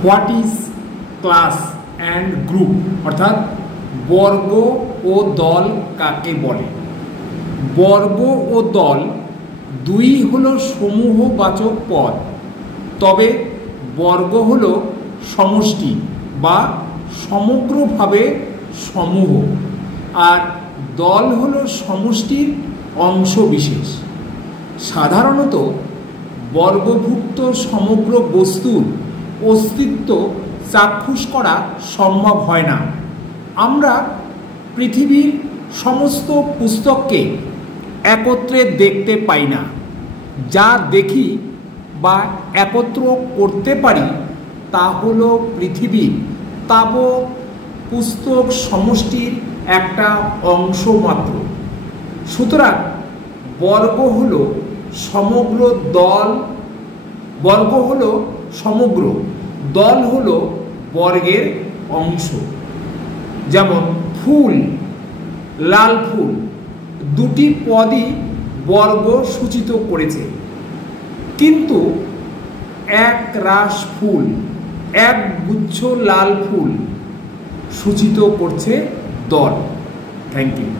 What is class and group, অর্থাৎ বর্গ ও দল কাকে বলে? বর্গ ও দল দুই হলো সমূহবাচক পদ, তবে বর্গ হলো সমষ্টি বা সমগ্রভাবে সমূহ, আর দল হলো সমষ্টির অংশ বিশেষ। সাধারণত বর্গভুক্ত সমগ্র বস্তুর অস্তিত্ব চাক্ষুষ করা সম্ভব হয় না। আমরা পৃথিবীর সমস্ত পুস্তককে একত্রে দেখতে পাই না। যা দেখি বা একত্র করতে পারি তা হলো পৃথিবীর তাবৎ পুস্তক সমষ্টির একটা অংশ মাত্র। সুতরাং বর্গ হলো সমগ্র দল, বর্গ হলো সমগ্র, দল হলো বর্গের অংশ। যেমন ফুল, লাল ফুল, দুটি পদই বর্গ সূচিত করেছে, কিন্তু এক রাশ ফুল, এক গুচ্ছ লাল ফুল সূচিত করছে দল। Thank you.